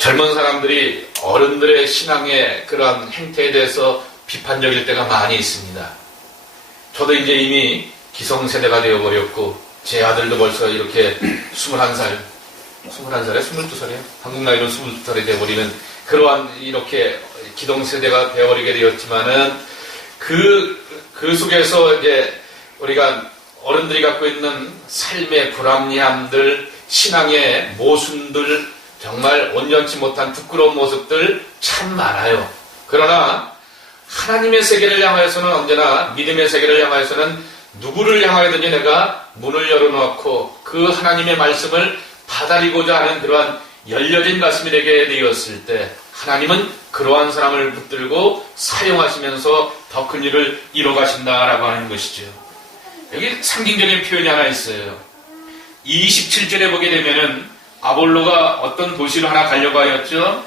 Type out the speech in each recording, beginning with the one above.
젊은 사람들이 어른들의 신앙의 그러한 행태에 대해서 비판적일 때가 많이 있습니다. 저도 이제 이미 기성세대가 되어버렸고 제 아들도 벌써 이렇게 21살에 22살이에요? 한국 나이로 22살이 되어버리는 그러한 이렇게 기성세대가 되어버리게 되었지만은 그 속에서 이제 우리가 어른들이 갖고 있는 삶의 불합리함들, 신앙의 모순들, 정말 온전치 못한 부끄러운 모습들 참 많아요. 그러나 하나님의 세계를 향하여서는 언제나 믿음의 세계를 향하여서는 누구를 향하여든지 내가 문을 열어놓고 그 하나님의 말씀을 받아들이고자 하는 그러한 열려진 가슴이 되게 되었을 때 하나님은 그러한 사람을 붙들고 사용하시면서 더 큰 일을 이뤄가신다라고 하는 것이죠. 여기 상징적인 표현이 하나 있어요. 27절에 보게 되면은 아볼로가 어떤 도시로 하나 가려고 하였죠.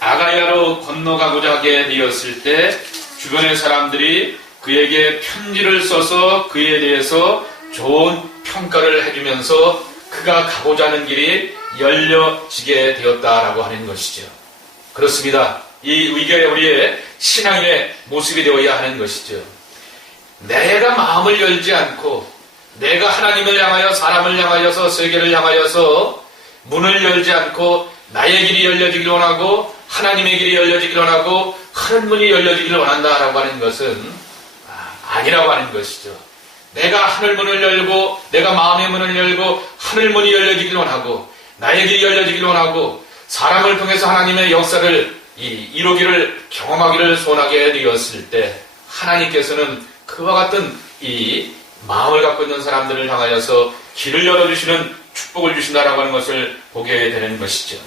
아가야로 건너가고자 하게 되었을 때 주변의 사람들이 그에게 편지를 써서 그에 대해서 좋은 평가를 해주면서 그가 가고자 하는 길이 열려지게 되었다라고 하는 것이죠. 그렇습니다. 이게 우리의 신앙의 모습이 되어야 하는 것이죠. 내가 마음을 열지 않고 내가 하나님을 향하여 사람을 향하여서 세계를 향하여서 문을 열지 않고 나의 길이 열려지길 원하고 하나님의 길이 열려지길 원하고 하늘 문이 열려지길 원한다라고 하는 것은 아니라고 하는 것이죠. 내가 하늘 문을 열고 내가 마음의 문을 열고 하늘 문이 열려지길 원하고 나의 길이 열려지길 원하고 사람을 통해서 하나님의 역사를 이루기를 경험하기를 소원하게 되었을 때 하나님께서는 그와 같은 이 마음을 갖고 있는 사람들을 향하여서 길을 열어주시는 축복을 주신다라고 하는 것을 보게 되는 것이죠.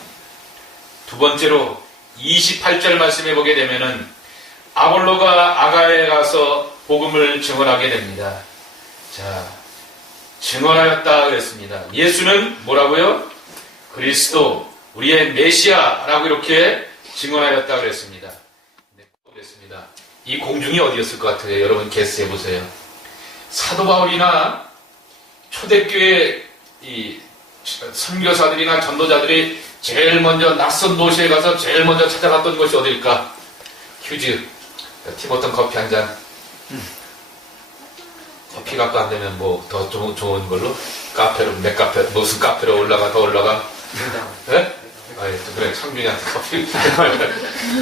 두 번째로 28절 말씀해 보게 되면은 아볼로가 아가야에 가서 복음을 증언하게 됩니다. 자, 증언하였다 그랬습니다. 예수는 뭐라고요? 그리스도, 우리의 메시아라고 이렇게 증언하였다 그랬습니다. 네, 그랬습니다. 이 공중이 어디였을 것 같아요? 여러분 게스해 보세요. 사도 바울이나 초대교회 이 선교사들이나 전도자들이 제일 먼저 낯선 도시에 가서 제일 먼저 찾아갔던 곳이 어딜까? 휴즈, 티모튼 커피 한 잔. 커피 갖고 안 되면 뭐 더 좋은 걸로 카페로 맥카페 무슨 카페로 더 올라가? 네? 그래 창준이한테 커피.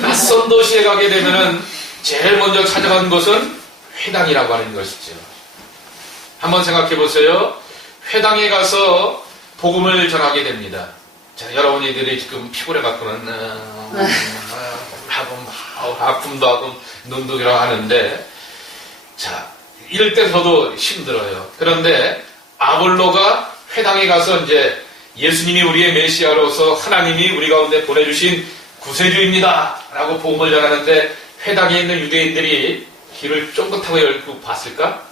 낯선 도시에 가게 되면은 제일 먼저 찾아간 곳은 회당이라고 하는 것이죠. 한번 생각해 보세요. 회당에 가서 복음을 전하게 됩니다. 자, 여러분들이 지금 피곤해 갖고는 아픔도 하고 눈도 기라고 하는데, 자, 이럴 때 저도 힘들어요. 그런데 아볼로가 회당에 가서 이제 예수님이 우리의 메시아로서 하나님이 우리 가운데 보내주신 구세주입니다 라고 복음을 전하는데 회당에 있는 유대인들이 길을 쫑긋하고 열고 봤을까?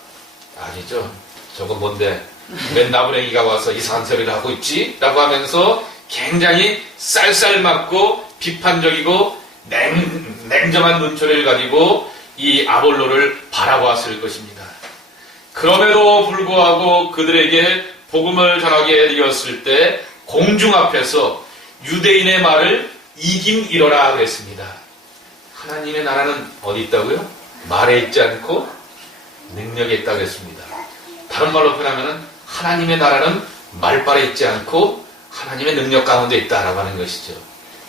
아니죠. 저거 뭔데 웬 나부랭이가 와서 이상한 소리를 하고 있지? 라고 하면서 굉장히 쌀쌀맞고 비판적이고 냉정한 눈초리를 가지고 이 아볼로를 바라보았을 것입니다. 그럼에도 불구하고 그들에게 복음을 전하게 되었을 때 공중 앞에서 유대인의 말을 이김이러라 그랬습니다. 하나님의 나라는 어디 있다고요? 말에 있지 않고 능력에 있다고 했습니다. 다른 말로 표현하면 하나님의 나라는 말발에 있지 않고 하나님의 능력 가운데 있다라고 하는 것이죠.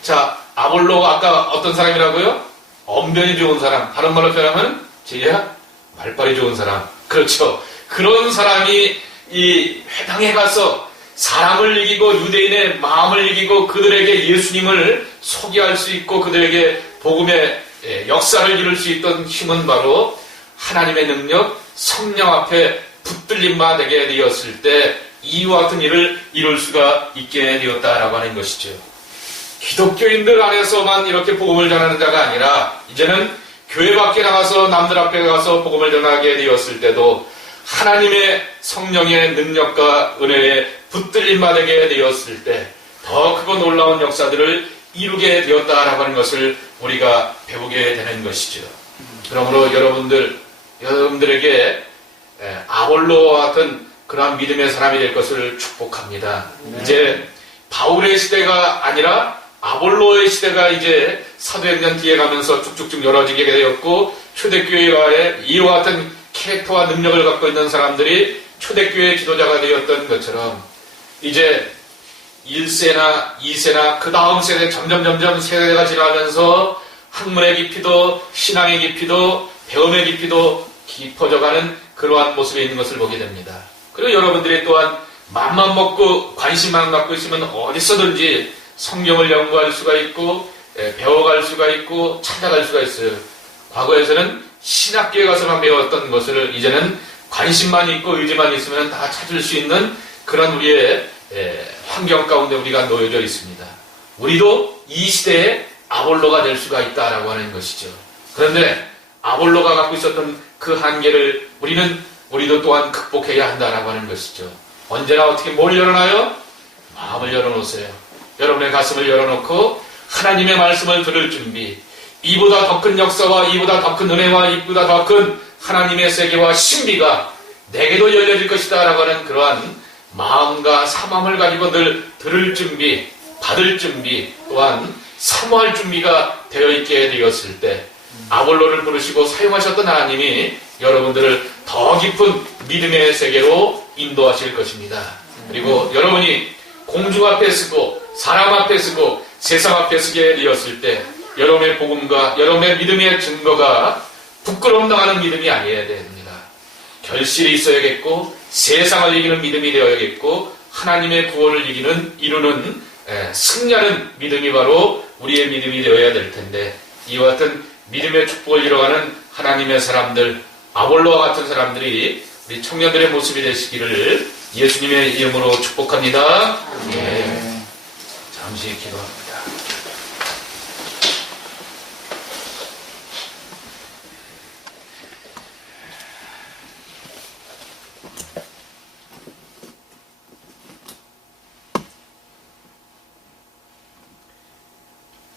자, 아볼로 아까 어떤 사람이라고요? 언변이 좋은 사람. 다른 말로 표현하면 제야 말발이 좋은 사람. 그렇죠. 그런 사람이 이 회당에 가서 사람을 이기고 유대인의 마음을 이기고 그들에게 예수님을 소개할 수 있고 그들에게 복음의 역사를 이룰 수 있던 힘은 바로 하나님의 능력, 성령 앞에 붙들림 바 되게 되었을 때 이와 같은 일을 이룰 수가 있게 되었다라고 하는 것이죠. 기독교인들 안에서만 이렇게 복음을 전하는 자가 아니라 이제는 교회 밖에 나가서 남들 앞에 가서 복음을 전하게 되었을 때도 하나님의 성령의 능력과 은혜에 붙들림 바 되게 되었을 때 더 크고 놀라운 역사들을 이루게 되었다라고 하는 것을 우리가 배우게 되는 것이죠. 그러므로 여러분들에게 아볼로와 같은 그러한 믿음의 사람이 될 것을 축복합니다. 이제 바울의 시대가 아니라 아볼로의 시대가 이제 사도행전 뒤에 가면서 쭉쭉쭉 열어지게 되었고, 초대교회와의 이와 같은 캐릭터와 능력을 갖고 있는 사람들이 초대교회 지도자가 되었던 것처럼, 이제 1세나 2세나 그 다음 세대 점점 세대가 지나면서 학문의 깊이도 신앙의 깊이도 배움의 깊이도 깊어져가는 그러한 모습에 있는 것을 보게 됩니다. 그리고 여러분들이 또한 맘만 먹고 관심만 갖고 있으면 어디서든지 성경을 연구할 수가 있고 배워갈 수가 있고 찾아갈 수가 있어요. 과거에서는 신학교에 가서만 배웠던 것을 이제는 관심만 있고 의지만 있으면 다 찾을 수 있는 그런 우리의 환경 가운데 우리가 놓여져 있습니다. 우리도 이 시대에 아볼로가 될 수가 있다라고 하는 것이죠. 그런데 아볼로가 갖고 있었던 그 한계를 우리도 또한 극복해야 한다라고 하는 것이죠. 언제나 어떻게 뭘 열어놔요? 마음을 열어놓으세요. 여러분의 가슴을 열어놓고 하나님의 말씀을 들을 준비, 이보다 더 큰 역사와 이보다 더 큰 은혜와 이보다 더 큰 하나님의 세계와 신비가 내게도 열려질 것이다 라고 하는 그러한 마음과 사망을 가지고 늘 들을 준비, 받을 준비, 또한 사모할 준비가 되어 있게 되었을 때 아볼로를 부르시고 사용하셨던 하나님이 여러분들을 더 깊은 믿음의 세계로 인도하실 것입니다. 그리고 여러분이 공중 앞에 서고 사람 앞에 서고 세상 앞에 서게 되었을 때 여러분의 복음과 여러분의 믿음의 증거가 부끄러움 당하는 믿음이 아니어야 됩니다. 결실이 있어야겠고 세상을 이기는 믿음이 되어야겠고 하나님의 구원을 이루는 승리하는 믿음이 바로 우리의 믿음이 되어야 될 텐데, 이와 같은 믿음의 축복을 이뤄가는 하나님의 사람들, 아볼로와 같은 사람들이 우리 청년들의 모습이 되시기를 예수님의 이름으로 축복합니다. 예. 잠시 기도합니다.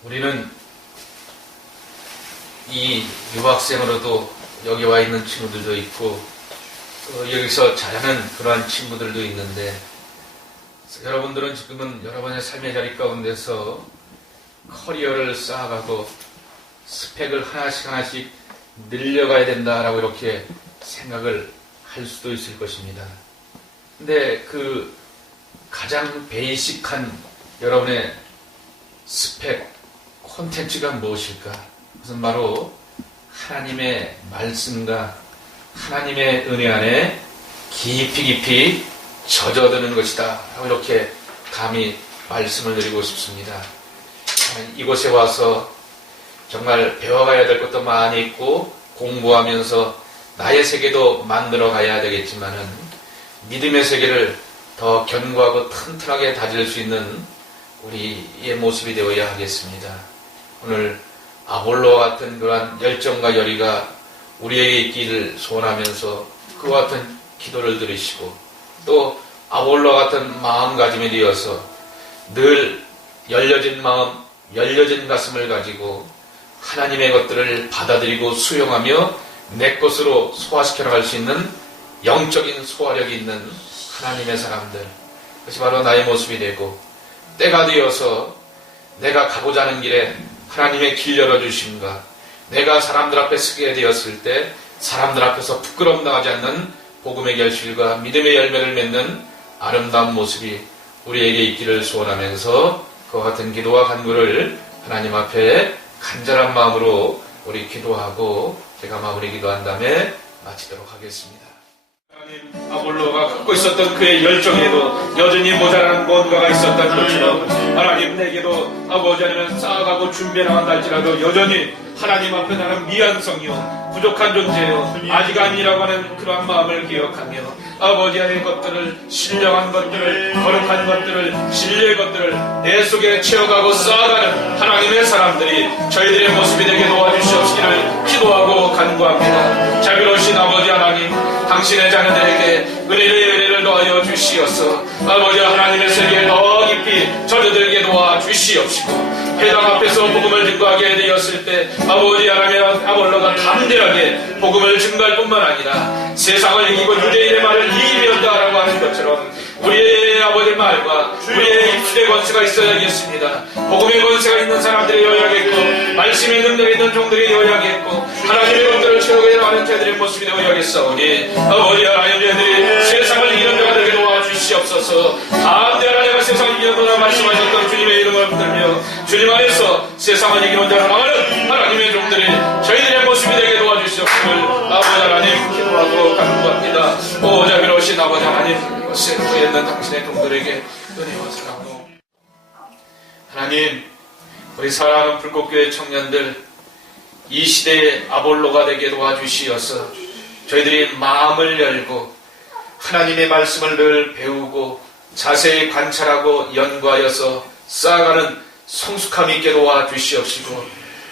우리는 이 유학생으로도 여기 와 있는 친구들도 있고 여기서 자라는 그러한 친구들도 있는데, 여러분들은 지금은 여러분의 삶의 자리 가운데서 커리어를 쌓아가고 스펙을 하나씩 늘려가야 된다라고 이렇게 생각을 할 수도 있을 것입니다. 근데 그 가장 베이직한 여러분의 스펙, 콘텐츠가 무엇일까? 그것은 바로 하나님의 말씀과 하나님의 은혜 안에 깊이 젖어드는 것이다 라고 이렇게 감히 말씀을 드리고 싶습니다. 이곳에 와서 정말 배워가야 될 것도 많이 있고 공부하면서 나의 세계도 만들어 가야 되겠지만은 믿음의 세계를 더 견고하고 튼튼하게 다질 수 있는 우리의 모습이 되어야 하겠습니다. 오늘 아볼로와 같은 그러한 열정과 열의가 우리에게 있기를 소원하면서 그와 같은 기도를 들으시고, 또 아볼로와 같은 마음가짐이 되어서 늘 열려진 마음, 열려진 가슴을 가지고 하나님의 것들을 받아들이고 수용하며 내 것으로 소화시켜 나갈 수 있는 영적인 소화력이 있는 하나님의 사람들, 그것이 바로 나의 모습이 되고, 때가 되어서 내가 가고자 하는 길에 하나님의 길 열어주심과 내가 사람들 앞에 서게 되었을 때 사람들 앞에서 부끄러움 당하지 않는 복음의 결실과 믿음의 열매를 맺는 아름다운 모습이 우리에게 있기를 소원하면서 그와 같은 기도와 간구를 하나님 앞에 간절한 마음으로 우리 기도하고 제가 마무리 기도한 다음에 마치도록 하겠습니다. 하나님, 아볼로가 갖고 있었던 그의 열정에도 여전히 모자란 뭔가가 있었던 것처럼 하나님, 내게도 아버지 하나님 쌓아가고 준비해 나간다 할지라도 여전히 하나님 앞에 나는 미완성이요 부족한 존재요 아직 아니라고 하는 그러한 마음을 기억하며 아버지 하나님의 것들을, 신령한 것들을, 거룩한 것들을, 진리의 것들을 내 속에 채워가고 쌓아가는 하나님의 사람들이 저희들의 모습이 되게 도와주시옵시기를 기도하고 간구합니다. 자비로우신 아버지 하나님, 당신의 자녀들에게 은혜를 더하여 주시어서 아버지 하나님의 세계에 더 깊이 젖어들게 도와주시옵시고, 회당 앞에서 복음을 증거하게 되었을 때 아버지 하나님, 아볼로가 담대하게 복음을 증거할 뿐만 아니라 세상을 이기고 유대인의 말을 이기려다라고 하는 것처럼 우리의 아버지의 말과 우리의 입술의 권세가 있어야겠습니다. 복음의 권세가 있는 사람들이 되어야겠고 말씀의 능력이 있는 종들이 되어야겠고 하나님의 것들을 채우게 하는 자들의 모습이 되어야겠사오니 아버지 하나님 저희들이 세상을 이기는 자가 되게 도와주시옵소서. 다음대 하나님과 세상을 이기는 자라 말씀하셨던 주님의 이름을 붙들며 주님 안에서 세상을 이기는 자로 나가는 하나님의 종들이 저희들의 모습이 되게 도와주시옵음을 아버지 하나님 기도하고 간구합니다. 오 자비로우신 아버지 하나님 이것에 구했는 당신의 종들에게 은혜와 사랑으로 하나님 우리 사랑하는 불꽃교회 청년들 이 시대의 아볼로가 되게 도와주시어서 저희들이 마음을 열고 하나님의 말씀을 늘 배우고 자세히 관찰하고 연구하여서 쌓아가는 성숙함이 있게 도와주시옵시고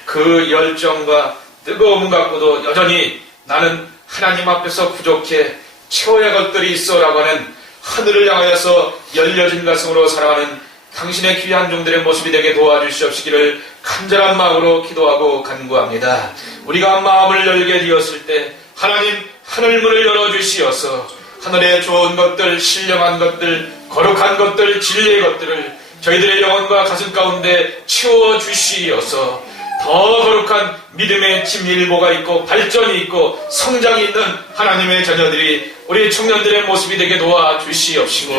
그 열정과 뜨거움 갖고도 여전히 나는 하나님 앞에서 부족해 채워야 할 것들이 있어라고 하는 하늘을 향하여서 열려진 가슴으로 살아가는 당신의 귀한 종들의 모습이 되게 도와주시옵시기를 간절한 마음으로 기도하고 간구합니다. 우리가 마음을 열게 되었을 때 하나님 하늘문을 열어주시어서 하늘의 좋은 것들, 신령한 것들, 거룩한 것들, 진리의 것들을 저희들의 영혼과 가슴 가운데 채워주시어서 더 거룩한 믿음의 진일보가 있고 발전이 있고 성장이 있는 하나님의 자녀들이 우리 청년들의 모습이 되게 도와주시옵시고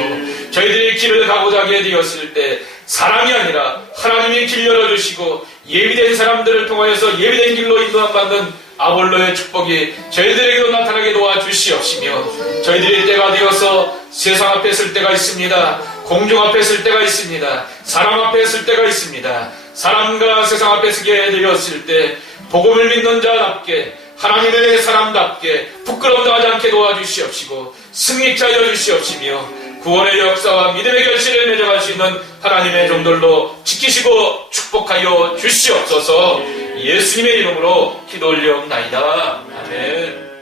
저희들이 길을 가고자 하게 되었을 때 사람이 아니라 하나님이 길 열어주시고 예비된 사람들을 통하여서 예비된 길로 인도함받는 아볼로의 축복이 저희들에게도 나타나게 도와주시옵시며 저희들이 때가 되어서 세상 앞에 설 때가 있습니다. 공중 앞에 설 때가 있습니다. 사람 앞에 설 때가 있습니다. 사람과 세상 앞에 서게 되었을 때 복음을 믿는 자답게 하나님의 사람답게 부끄러움도 하지 않게 도와주시옵시고 승리자여 주시옵시며 구원의 역사와 믿음의 결실을 맺어갈 수 있는 하나님의 종들로 지키시고 축복하여 주시옵소서. 예수님의 이름으로 기도 올려옵나이다. 아멘.